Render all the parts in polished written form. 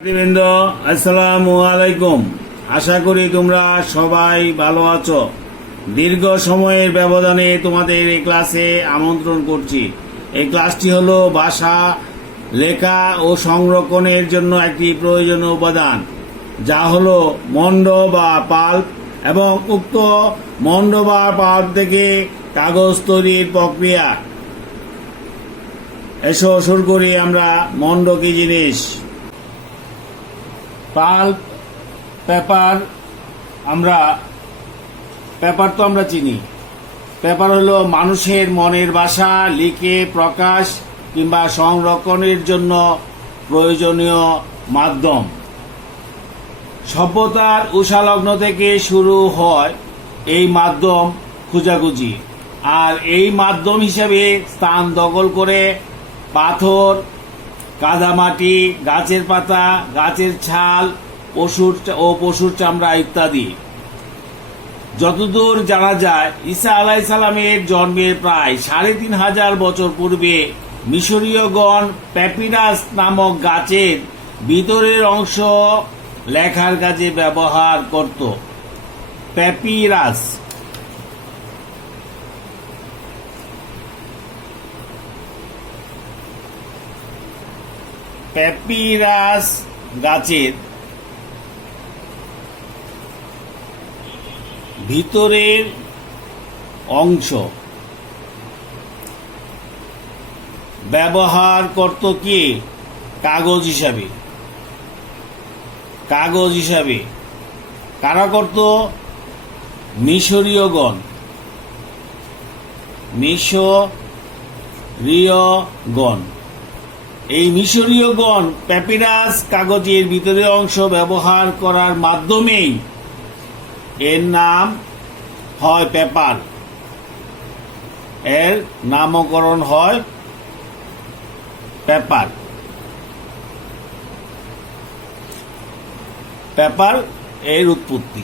বৃন্দ আসসালামু আলাইকুম। আশা করি তোমরা সবাই ভালো আছো। দীর্ঘ সময়ের ব্যবধানে তোমাদের এই ক্লাসে আমন্ত্রণ করছি। এই ক্লাসটি হলো ভাষা লেখা ও সংরক্ষণের জন্য একটি প্রয়োজনীয় উপাদান, যা হলো মন্ড বা পাল্প, এবং উক্ত মন্ড বা পাল্প থেকে কাগজ তৈরির প্রক্রিয়া। এসো শুরু করি আমরা। মন্ড কি জিনিস? Pulp, paper. পেপার তো আমরা চিনি। পেপার হলো মানুষের মনের ভাষা লিখে প্রকাশ কিংবা সংরক্ষণের জন্য প্রয়োজনীয় মাধ্যম। সভ্যতার উষালগ্ন থেকে শুরু হয় এই মাধ্যম খোঁজাখুঁজি, আর এই মাধ্যম হিসেবে স্থান দখল করে পাথর, কাদামাটি, গাছের পাতা, গাছের ছাল, পশুর চামড়া ইত্যাদি। যতদূর জানা যায়, ঈসা আলাইহিস সালামের জন্মের প্রায় ৩৫০০ বছর পূর্বে মিশরীয়গণ প্যাপিরাস নামক গাছের ভিতরের অংশ লেখার কাজে ব্যবহার করত। প্যাপিরাস প্যাপিরাস গাছের ভিতরের অংশ ব্যবহার করত কি? কাগজ হিসাবে। কারা করত? মিশরীয়গণ। এই মিশরীয়গণ প্যাপিরাস কাগজের ভিতরের অংশ ব্যবহার করার মাধ্যমেই এর নাম হয় পেপার। এর নামকরণ হয় পেপার। পেপার এর উৎপত্তি।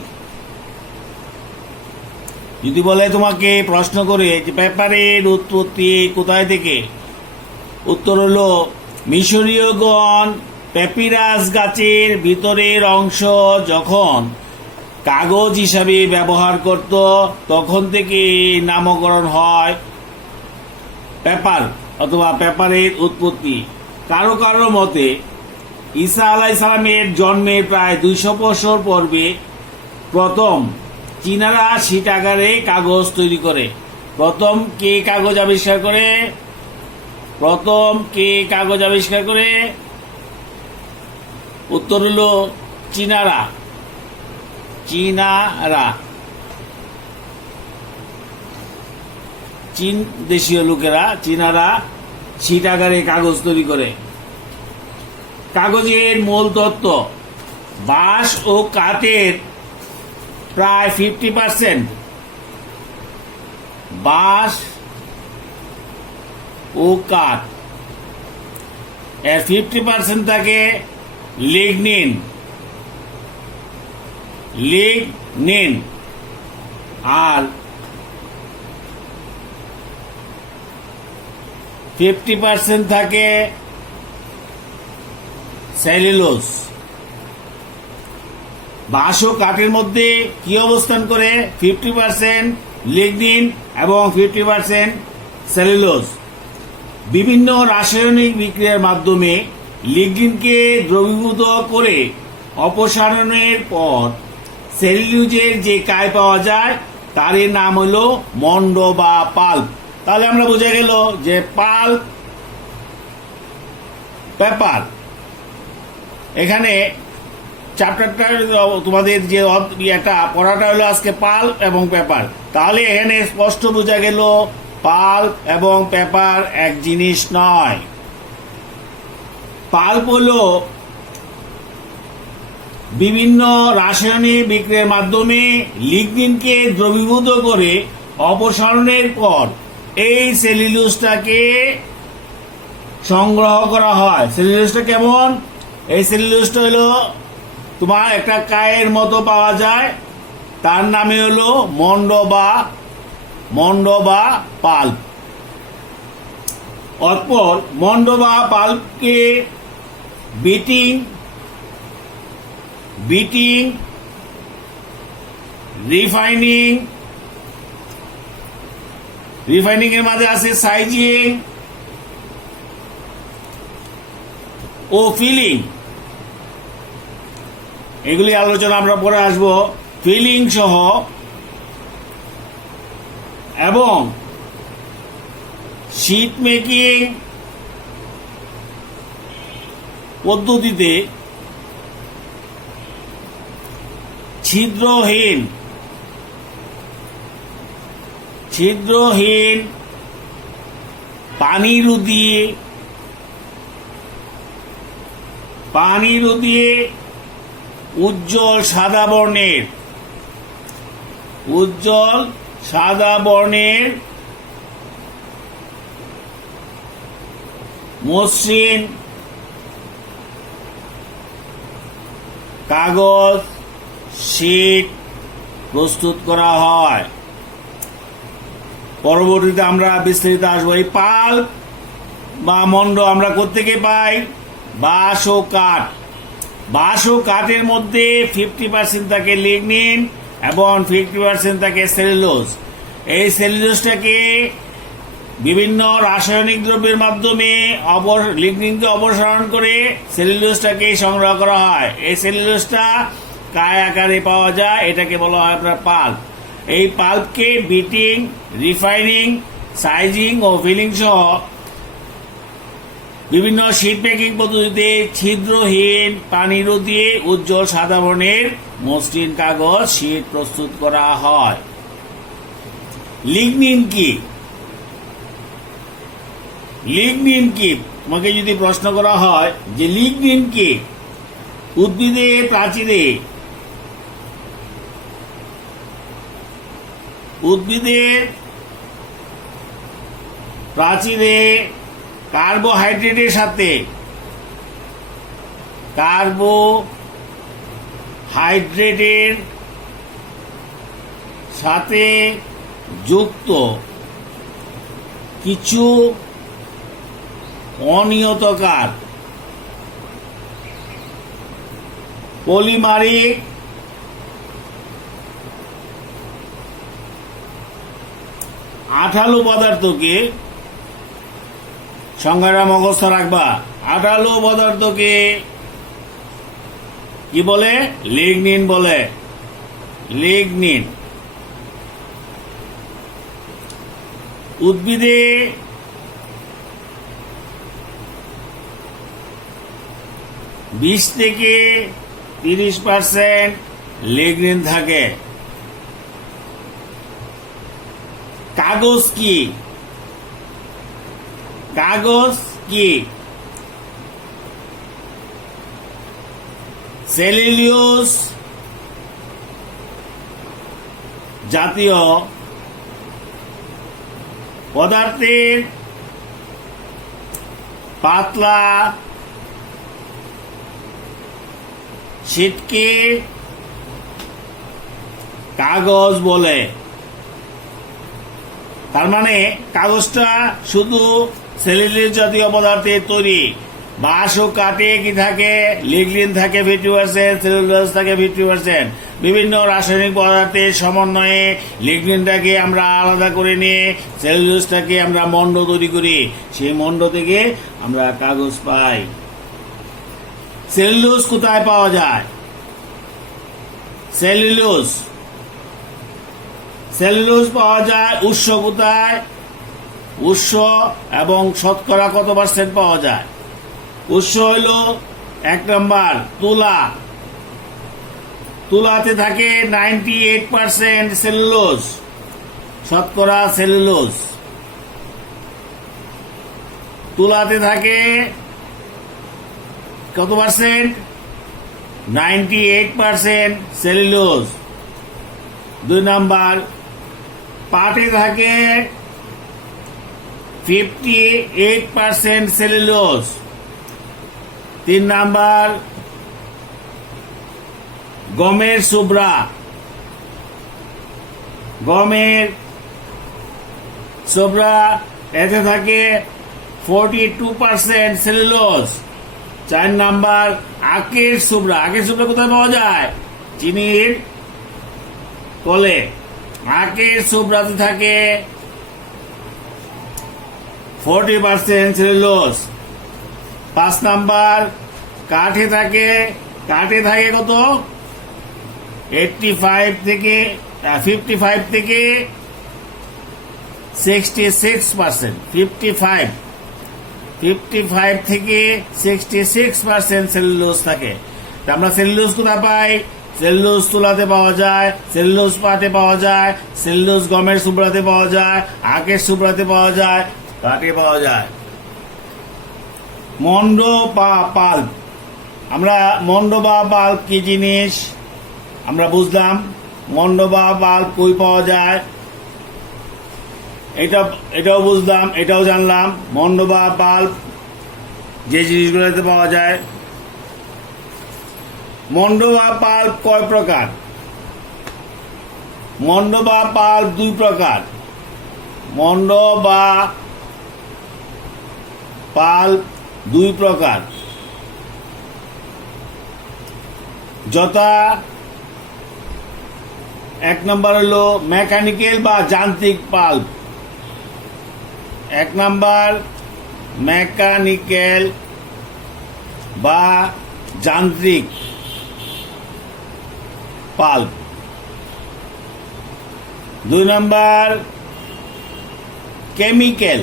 যদি বলে তোমাকে প্রশ্ন করে যে পেপারের উৎপত্তি কোথায় থেকে, উত্তর হলো মিশরীয়গণ প্যাপিরাস গাছের ভিতরের অংশ যখন কাগজ হিসাবে ব্যবহার করত, তখন থেকে নামকরণ হয় পেপার অথবা পেপারের উৎপত্তি। কারো কারো মতে ঈসা আলাইহিস সালামের জন্মের প্রায় ২০০ বছর পূর্বে প্রথম চীনারা শীট আকারে কাগজ তৈরি করে। প্রথম কে কাগজ আবিষ্কার করে? উত্তর হলো চীনারা। চীন দেশীয় লোকেরা, চীনারা শীট আকারে কাগজ তৈরি করে। কাগজের মূল তত্ত্ব: বাঁশ ও কাঠের প্রায় 50%, বাঁশ ও কাঠ এর 50% থাকে লিগনিন, আর 50% থাকে সেলুলোজ। বাঁশ ও কাঠের মধ্যে কি অবস্থান করে? 50% লিগনিন এবং 50% সেলুলোজ। বিভিন্ন রাসায়নিক বিক্রিয়ার মাধ্যমে লিগনিনকে দ্রবীভূত করে অপসারণের পর সেলুলোজের যে কাই পাওয়া যায়, তার নাম হলো মন্ড বা পাল্প। তাহলে আমরা বোঝা গেল যে পাল্প, পেপার। এখানে চ্যাপ্টারটা তোমাদের যে এটা পড়াটা হলো আজকে পাল্প এবং পেপার। তাহলে এখানে স্পষ্ট বোঝা গেল পাল্প এবং পেপার এক জিনিস নয়। পাল্প হলো বিভিন্ন রাসায়নিক বিক্রিয়ার মাধ্যমে লিগনিনকে দ্রবীভূত করে অপসারণের পর এই সেলুলোজটাকে সংগ্রহ করা হয়। সেলুলোজটা কেমন? এই সেলুলোজটা হলো তোমার একটা কায়ের মতো পাওয়া যায়, তার নামে হলো মন্ড বা পাল্প। অতঃপর মন্ড বা পাল্পকে বিটিং বিটিং, রিফাইনিং, রিফাইনিং এর মাঝে আছে সাইজিং ও ফিলিং। এগুলি আলোচনা আমরা পরে আসবো। ফিলিং সহ এবং শীট মেকিং পদ্ধতিতে ছিদ্রহীন পানি রোধিয়ে উজ্জ্বল সাদা বর্ণের মসৃণ কাগজ শীট প্রস্তুত করা হয়। পরবর্তীতে আমরা বিস্তারিত আসবো। এই পাল্প বা মন্ড আমরা কোত্থেকে পাই? বাঁশ ও কাঠ। বাঁশ ও কাঠের মধ্যে 50% থাকে লিগনিন এবং 50% থাকে সেলুলোজ। এই সেলুলোজটাকে বিভিন্ন রাসায়নিক দ্রব্যের মাধ্যমে লিগনিনকে অপসারণ করে সেলুলোজটাকে সংগ্রহ করা হয়। এই সেলুলোজটা কায় আকারে পাওয়া যায়, এটাকে বলা হয় আপনার পাল্প। এই পাল্পকে বিটিং, রিফাইনিং, সাইজিং ও ফিলিং সহ বিভিন্ন শীট মেকিং পদ্ধতিতে ছিদ্রহীন পানি রোধিয়ে উজ্জ্বল সাদা বর্ণের মসৃণ কাগজ শীট প্রস্তুত করা হয়। লিগনিন কি? লিগনিন কি তোমাকে যদি প্রশ্ন করা হয় যে লিগনিন কি? উদ্ভিদের প্রাচীরে কার্বোহাইড্রেটের সাথে যুক্ত কিছু অনিয়তকার পলিমারিক আঠালো পদার্থকে, সংজ্ঞাটা মুখস্থ রাখবা, আঠালো পদার্থকে কি বলে? লিগনিন বলে। লিগনিন উদ্ভিদে 20 থেকে 30% লিগনিন থাকে। কাগজ কি? সেলুলোজ জাতীয় পদার্থের পাতলা শীটকে কাগজ বলে। তার মানে কাগজটা শুধু সেলুলোজ জাতীয় পদার্থের তৈরি। বাঁশ ও কাঠে কি থাকে? লিগনিন থাকে 50%, সেলুলোজ থাকে 50%। বিভিন্ন রাসায়নিক পদার্থের সমন্বয়ে লিগনিনটাকে আমরা আলাদা করে নিয়ে সেলুলোজটাকে আমরা মন্ড তৈরি করি। সেই মন্ড থেকে আমরা কাগজ পাই। সেলুলোজ কোথায় পাওয়া যায়? সেলুলোজ পাওয়া যায় উৎস কোথায়? উৎস এবং শতকরা কত % পাওয়া যায়? উৎস হইল 1 নম্বর তুলাতে থাকে 98% সেলুলোজ, শতকরা সেলুলোজ। তুলাতে থাকে কত %? 98% সেলুলোজ। 2 নম্বর পাটে থাকে 58% সেলুলোজ। 3 নম্বর গমের সোবরা, এতে থাকে 42% সেলুলোজ। 4 নম্বর আখের সুবরা কোথায় পাওয়া যায়? চিনির কলে। আখের সুবরাতে থাকে 40% সেলুলোজ। 5 নাম্বার, কাঠে থাকে কত? 55 থেকে 66%। 55 থেকে 66% সেলুলোজ থাকে। তা আমরা সেলুলোজ কোথায় পাই? সেলুলোজ তুলাতে পাওয়া যায়, সেলুলোজ পাটে পাওয়া যায়, সেলুলোজ গমের সুবরাতে পাওয়া যায়, আখের সুবরাতে পাওয়া যায়, কাঠে পাওয়া যায়। মন্ড বা পাল্প, আমরা মন্ড বা পাল্প কি জিনিস আমরা বুঝলাম। মন্ড বা পাল্প কই পাওয়া যায় এটাও বুঝলাম, এটাও জানলাম। মন্ড বা পাল্প যে জিনিসগুলোতে পাওয়া যায়। মন্ড বা পাল্প কয় প্রকার? মন্ড বা পাল্প 2 প্রকার। মন্ড বা পাল্প 2 প্রকার, যথা 1 নম্বর হলো মেকানিক্যাল বা যান্ত্রিক পাল্প। 1 নম্বর মেকানিক্যাল বা যান্ত্রিক পাল্প। 2 নম্বর কেমিক্যাল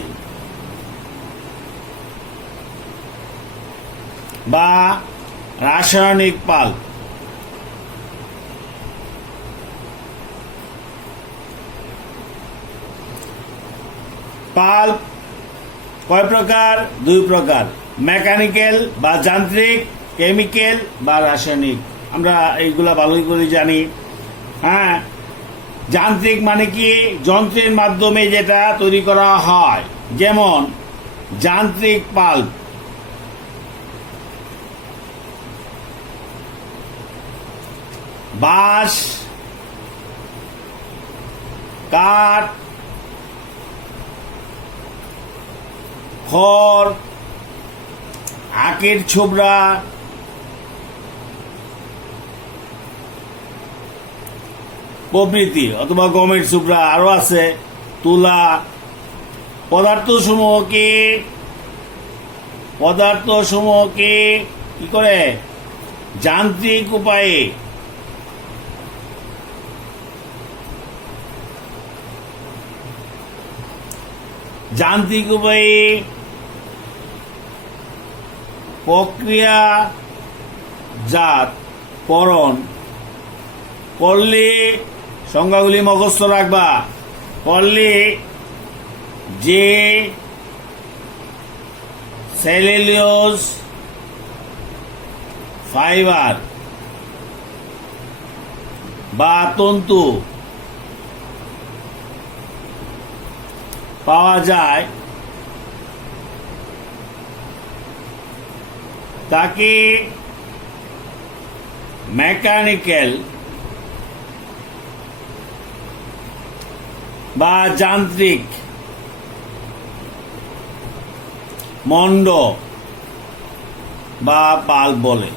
বা রাসায়নিক পাল্প। পাল্প কয় প্রকার? 2 প্রকার। মেকানিক্যাল বা যান্ত্রিক, কেমিক্যাল বা রাসায়নিক। আমরা এইগুলা ভালোই করে জানি। হ্যাঁ, যান্ত্রিক মানে কি? যন্ত্রের মাধ্যমে যেটা তৈরি করা হয়, যেমন যান্ত্রিক পাল্প। বাঁশ, কাঠ, খড়, আখের ছোবড়া, প্রভৃতি, অথবা গমের ছোবড়া, আরো আছে, তুলা। পদার্থসমূহকে কি করে? যান্ত্রিক উপায়ে প্রক্রিয়াজাতকরণ করলে, সংজ্ঞাগুলি মুখস্থ রাখবা, করলে যে সেলুলোজ ফাইবার বা তন্তু পাওয়া যায় তাকে মেকানিক্যাল বা যান্ত্রিক মন্ড বা পাল্প বলে।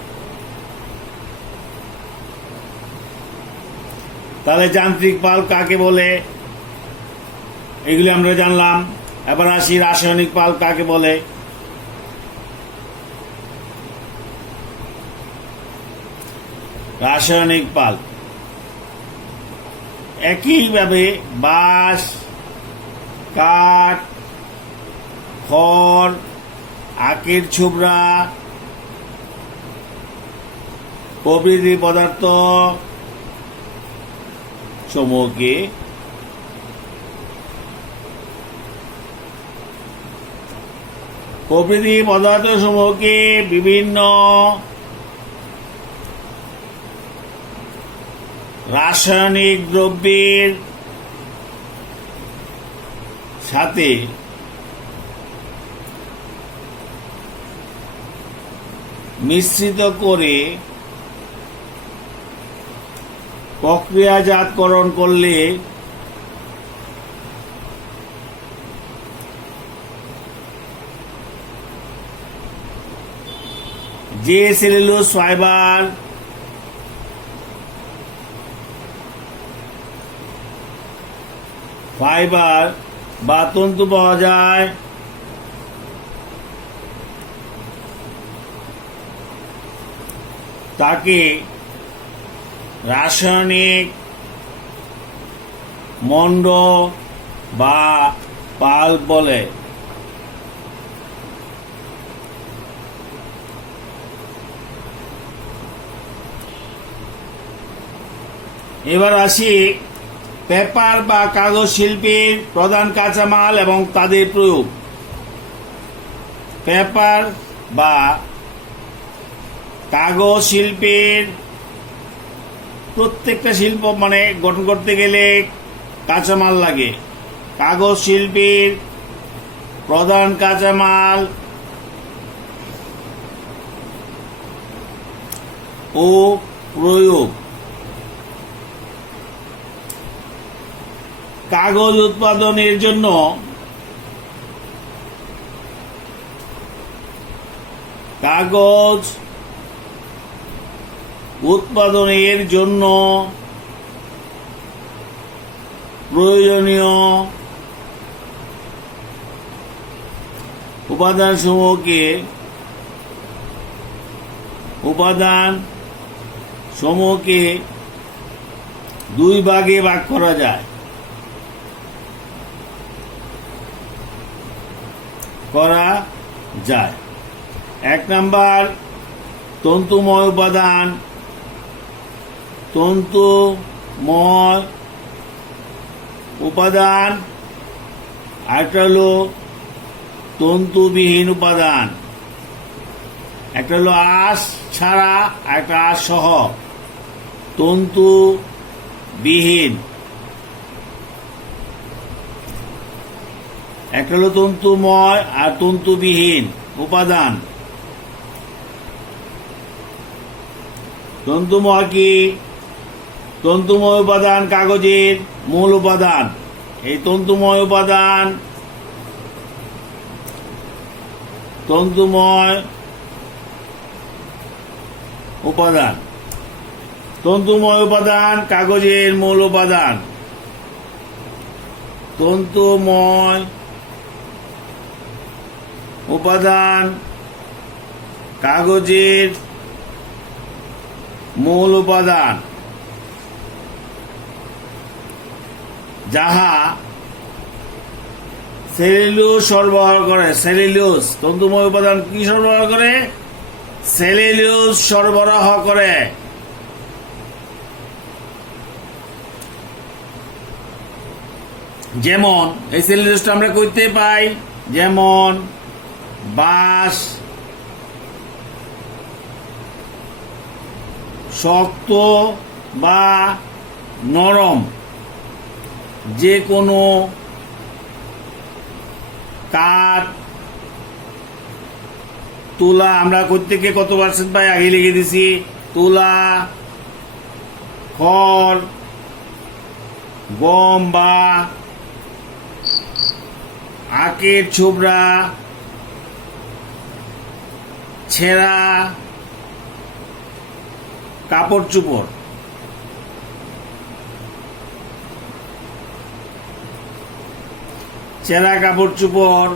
তাহলে যান্ত্রিক পাল্প কাকে বলে এগুলি আমরা জানলাম। এবার আসি রাসায়নিক পাল্প কাকে বলে। রাসায়নিক পাল্প একইভাবে বাঁশ, কাঠ, খড়, আখের ছোবড়া প্রভৃতি পদার্থ সমূহকে বিভিন্ন রাসায়নিক দ্রব্যের সাথে মিশ্রিত করে প্রক্রিয়াজাতকরণ করলে যে সেলুলোজ ফাইবার বা তন্তু পাওয়া যায় তাকে রাসায়নিক মন্ড বা পাল্প বলে। এবার আসি পেপার বা কাগজ শিল্পের প্রধান কাঁচামাল এবং তাদের প্রয়োগ। পেপার বা কাগজ শিল্পের প্রত্যেকটা শিল্প মানে গঠন করতে গেলে কাঁচামাল লাগে। কাগজ শিল্পের প্রধান কাঁচামাল ও প্রয়োগ। কাগজ উৎপাদনের জন্য প্রয়োজনীয় উপাদানসমূহকে দুই ভাগে ভাগ করা যায়। এক নাম্বার তন্তুময় উপাদান। আরেকটা হলো তন্তুবিহীন উপাদান। একটা হলো আঁশ ছাড়া, একটা আঁশ সহ তন্তুবিহীন। একটা হলো তন্তুময় আর তন্তুবিহীন উপাদান। তন্তুময় উপাদান কাগজের মূল উপাদান। এই তন্তুময় উপাদান কাগজের মূল উপাদান। তন্তুময় উপাদান কাগজের মূল উপাদান, যাহা সেলুলোজ সরবরাহ করে। তন্তুময় উপাদান কি সরবরাহ করে? সেলুলোজ সরবরাহ করে। যেমন এই সেলুলোজটা আমরা করতে পাই, যেমন বাঁশ, শক্ত বা নরম যে কোনো কাঠ, তুলা। আমরা প্রত্যেকে কত পার্সেন্ট পাই আগে লিখে দিছি। তুলা, খড়, গম বা আখের ছোবড়া, ছেঁড়া কাপড় চোপড়। ছেঁড়া কাপড় চোপড়,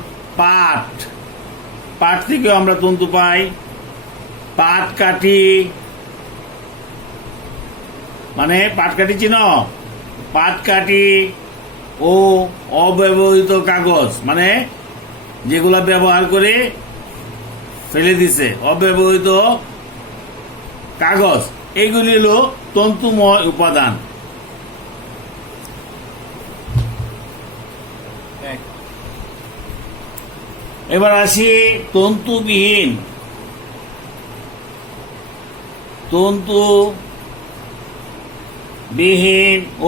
পাট থেকেও আমরা তন্তু পাই। পাট কাঠি মানে পাটকাঠি চিনো? পাটকাঠি ও অব্যবহৃত কাগজ মানে যেগুলা ব্যবহার করে ফেলে দিছে, অব্যবহৃত কাগজ, এগুলি হলো তন্তুময় উপাদান। এবার আসি তন্তুবিহীন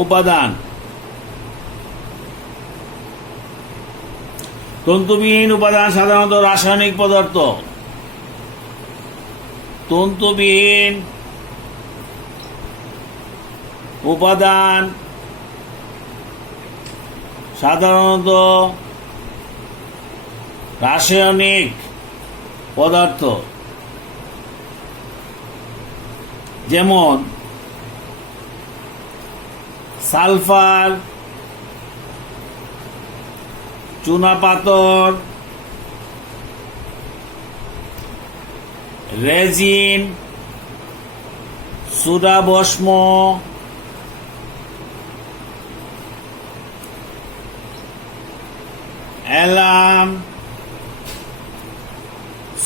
উপাদান। তন্তুবিহীন উপাদান সাধারণত রাসায়নিক পদার্থ। তন্তুবিহীন উপাদান সাধারণত রাসায়নিক পদার্থ। যেমন সালফার, চুনাপাথর, রেজিন, সুডা ভস্ম, অ্যালাম,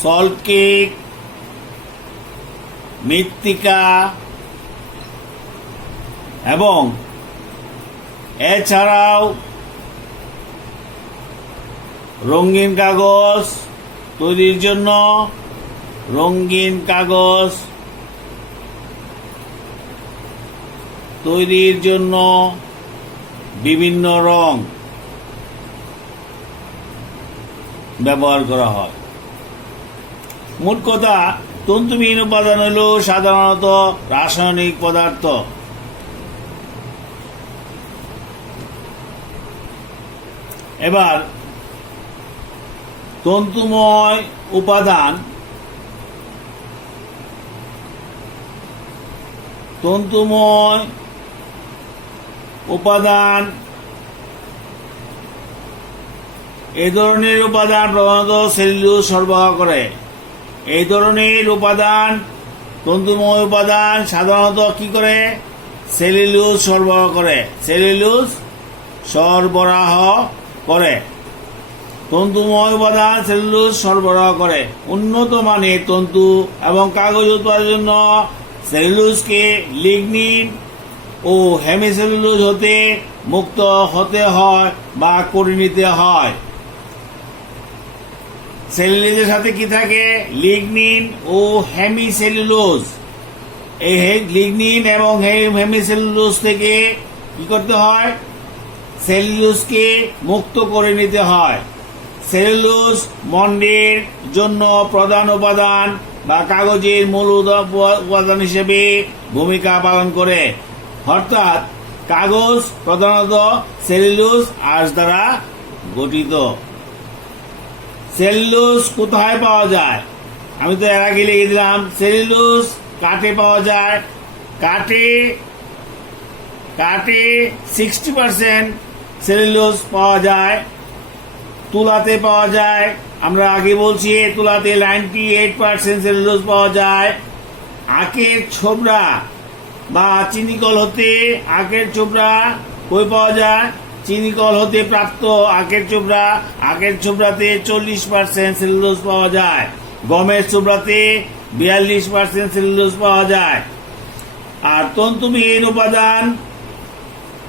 সল্ট কেক, মৃত্তিকা এবং এছাড়াও রঙিন কাগজ তৈরির জন্য রঙিন কাগজ তৈরির জন্য বিভিন্ন রং ব্যবহার করা হয়। মোট কথা, তন্তুবিহীন উপাদান হল সাধারণত রাসায়নিক পদার্থ। এবার তন্তুময় উপাদান, এই ধরনের উপাদান প্রধানত সেলুলোজ সরবরাহ করে। এই ধরনের উপাদান, তন্তুময় উপাদান সাধারণত কি করে? সেলুলোজ সরবরাহ করে। তন্তুময় উপাদান সেলুলোজ সরবরাহ করে। উন্নত মানের তন্তু এবং কাগজ উৎপাদনের জন্য সেলুলোজকে লিগনিন ও হেমিসেলুলোজ হতে মুক্ত হতে হয় বা করে নিতে হয়। সেলুলোজের সাথে কি থাকে? লিগনিন ও হেমিসেলুলোজ। এই লিগনিন এবং হেমিসেলুলোজ থেকে কি করতে হয়? সেলুলোজকে মুক্ত করে নিতে হয়। সেলুলোজ মন্ডের জন্য প্রধান উপাদান বা কাগজের মূল উপাদান হিসেবে ভূমিকা পালন করে। অর্থাৎ কাগজ প্রধানত সেলুলোজ আঁশ দ্বারা গঠিত। সেলুলোজ কোথায় পাওয়া যায়? আমি তো এর আগে লিখে দিলাম, সেলুলোজ কাঠে পাওয়া যায়। কাঠে 60% সেলুলোজ পাওয়া যায়। তুলাতে পাওয়া যায়, আমরা আগে বলছি তুলাতে 98% সেলুলোজ পাওয়া যায়। আখের ছোবড়া বা চিনিকল হতে আখের চোবড়া কই পাওয়া যায়? চিনিকল হতে প্রাপ্ত আখের চোবড়াতে 40% সেলুলোজ পাওয়া যায়। গমের চোবড়াতে 42% সেলুলোজ পাওয়া যায়। আর তন্তুবিহীন উপাদান,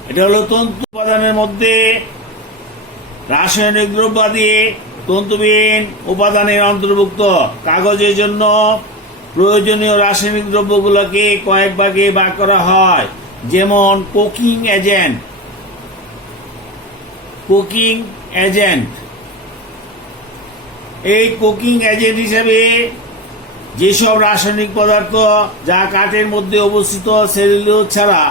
এটা হলো তন্তু উপাদানের মধ্যে রাসায়নিক দ্রব্যাদি তন্তুবিহীন উপাদানের অন্তর্ভুক্ত। কাগজের জন্য প্রয়োজনীয় রাসায়নিক দ্রব্যগুলোকে কয়েক ভাগে ভাগ করা হয়, যেমন কোকিং এজেন্ট। এই কোকিং এজেন্ট হিসেবে যেসব রাসায়নিক পদার্থ যা কাঠের মধ্যে অবস্থিত সেলুলোজ ছাড়া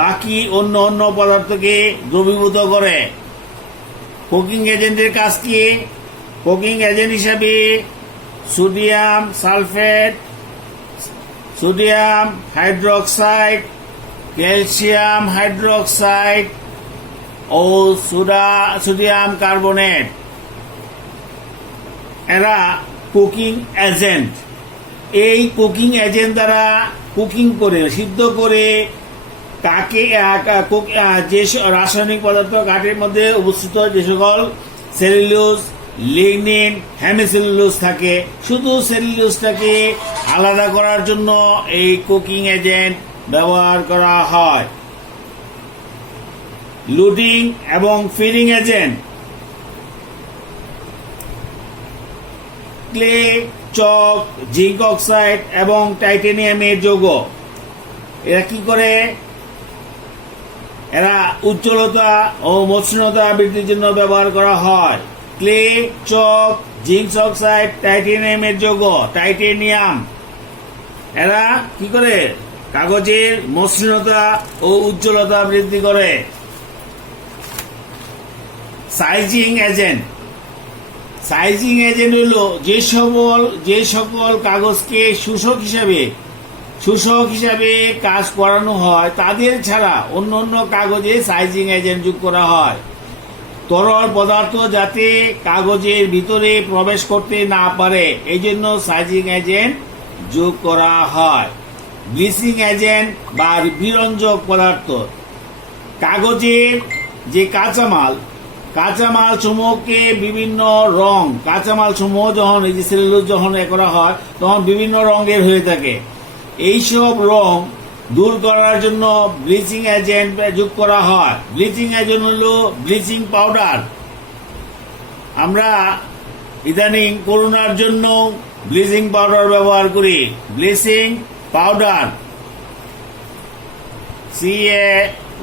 বাকি অন্য পদার্থকে দ্রবীভূত করে। কোকিং এজেন্টের কাজ কি? কোকিং এজেন্ট হিসাবে sodium sulphate, sodium hydroxide, calcium hydroxide ও সোডিয়াম কার্বনেট, এরা কুকিং এজেন্ট। এই কুকিং এজেন্ট দ্বারা কুকিং করে, সিদ্ধ করে যে রাসায়নিক পদার্থ কাঠের মধ্যে অবস্থিত যে সকল সেলুলোজ, লিগনিন, হেমিসেলুলোজ থাকে, শুধু সেলুলোজটাকে আলাদা করার জন্য এই কুকিং এজেন্ট ব্যবহার করা হয়। লুডিং এবং ফিডিং এজেন্ট, ক্লে, চক, জিঙ্ক অক্সাইড এবং টাইটেনিয়ামের যৌগ, এরা কি করে? এরা উজ্জ্বলতা ও মসৃণতা বৃদ্ধির জন্য ব্যবহার করা হয়। ক্লে, চক, জিঙ্ক অক্সাইড, টাইটেনিয়ামের যৌগ, টাইটেনিয়াম, এরা কি করে? কাগজের মসৃণতা ও উজ্জ্বলতা বৃদ্ধি করে। সাইজিং এজেন্ট হলো যে সকল কাগজকে শোষক হিসাবে শোষক হিসাবে কাজ করানো হয় তাদের ছাড়া অন্য অন্য কাগজে সাইজিং এজেন্ট যোগ করা হয়। তরল পদার্থ যাতে কাগজের ভিতরে প্রবেশ করতে না পারে এই জন্য সাইজিং এজেন্ট যোগ করা হয়। ব্লিচিং এজেন্ট বা বিরঞ্জক পদার্থ, কাগজের যে কাঁচামাল সমূহকে বিভিন্ন রং, কাঁচামাল সমূহ যখন এই যে সেলুলোজ যখন করা হয় তখন বিভিন্ন রঙের হয়ে থাকে। এইসব রং দূর করার জন্য ব্লিচিং এজেন্ট যোগ করা হয়। ব্লিচিং এজেন্ট হলো ব্লিচিং পাউডার। আমরা ইদানিং করোনার জন্য ব্লিচিং পাউডার ব্যবহার করি। ব্লিচিং পাউডার CaOCl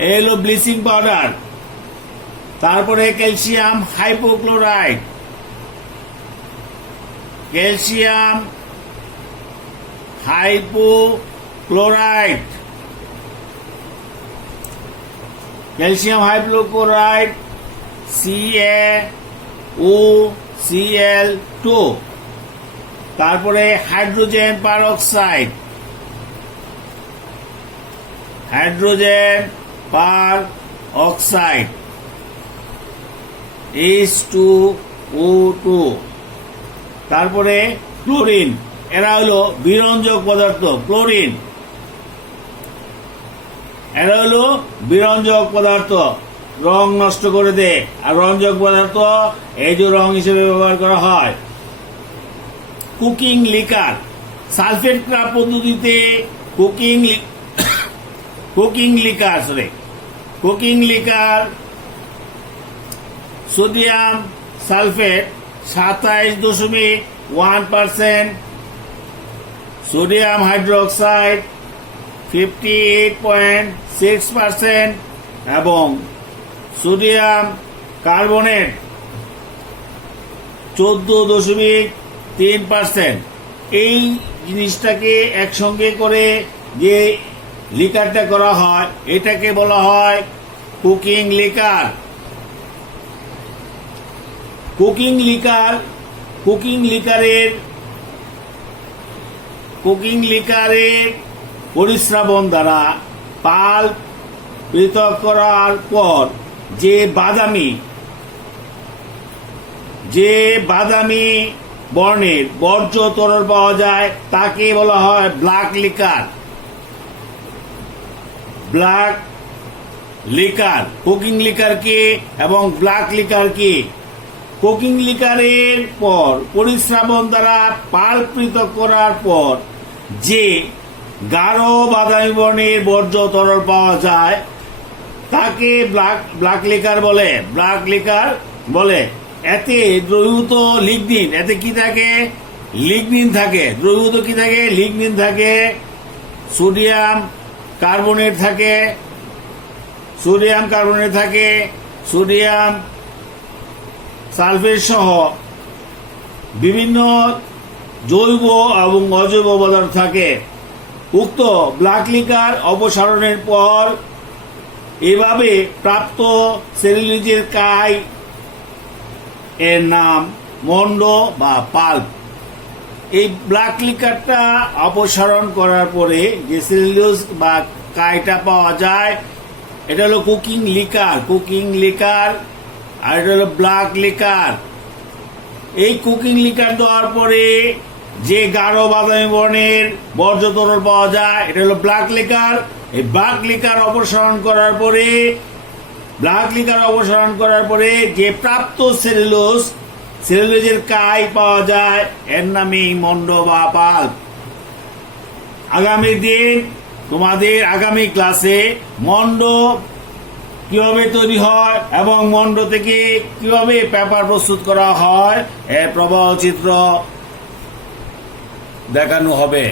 হলো ব্লিচিং পাউডার। তারপরে calcium hypochlorite, calcium hypochlorite CaOCl2। তারপরে হাইড্রোজেন পারঅক্সাইড, H2O2। তারপরে ক্লোরিন, এরা হলো বিরঞ্জক পদার্থ। ক্লোরিন এরা হলো বিরঞ্জক পদার্থ, রং নষ্ট করে দেয়। আর রঞ্জক পদার্থ এই যে রং হিসেবে ব্যবহার করা হয়। কুকিং লিকার, সালফেট ক্রাব পদ্ধতিতে cooking liquor sodium sulphate 27.1%, sodium hydroxide 58.6% এবং সোডিয়াম কার্বনেট 14.3%। এই জিনিসটাকে একসঙ্গে করে যে লিকারটা করা হয় এটাকে বলা হয় কুকিং লিকার। কুকিং লিকারের পরিস্রাবণ দ্বারা পাল্প পৃথক করার পর যে বাদামি বর্ণের বর্জ্য তরল পাওয়া যায় তাকে বলা হয় ব্ল্যাক লিকার। কুকিং লিকার কি এবং ব্ল্যাক লিকার কি? কুকিং লিকারের পর পরিস্রাবণ দ্বারা পাল্প পৃথক করার পর যে গাঢ় বাদামি বর্ণের বর্জ্য তরল পাওয়া যায় তাকে ব্ল্যাক লিকার বলে। এতে দ্রবীভূত লিগনিন, এতে কি থাকে? লিগনিন থাকে। দ্রবীভূত কি থাকে? লিগনিন থাকে। সোডিয়াম কার্বনেট থাকে, সোডিয়াম সালফেট সহ বিভিন্ন জৈব এবং অজৈব পদার্থ থাকে। উক্ত ব্ল্যাক লিকার অপসারণের পর এভাবে প্রাপ্ত সেলুলোজের কাই এর নাম মন্ড বা পাল্প। এই ব্ল্যাক লিকারটা অপসারণ করার পরে যে সেলুলোজ বা কাইটা পাওয়া যায় এটা হলো কুকিং লিকার আর এটা হলো ব্ল্যাক লিকার। এই কুকিং লিকার দেওয়ার পরে যে গাঢ় বাদামি বর্ণের বর্জ্য তরল পাওয়া যায় এটা হলো ব্ল্যাক লিকার। এই ব্ল্যাক লিকার অপসারণ করার পরে যে প্রাপ্ত সেলুলোজের কাই পাওয়া যায় এর নামে মন্ড বা পাল্প। আগামী ক্লাসে মন্ড কিভাবে তৈরি হয় এবং মন্ড থেকে কিভাবে পেপার প্রস্তুত করা হয় এর প্রবাহ চিত্র দেখানো হবে।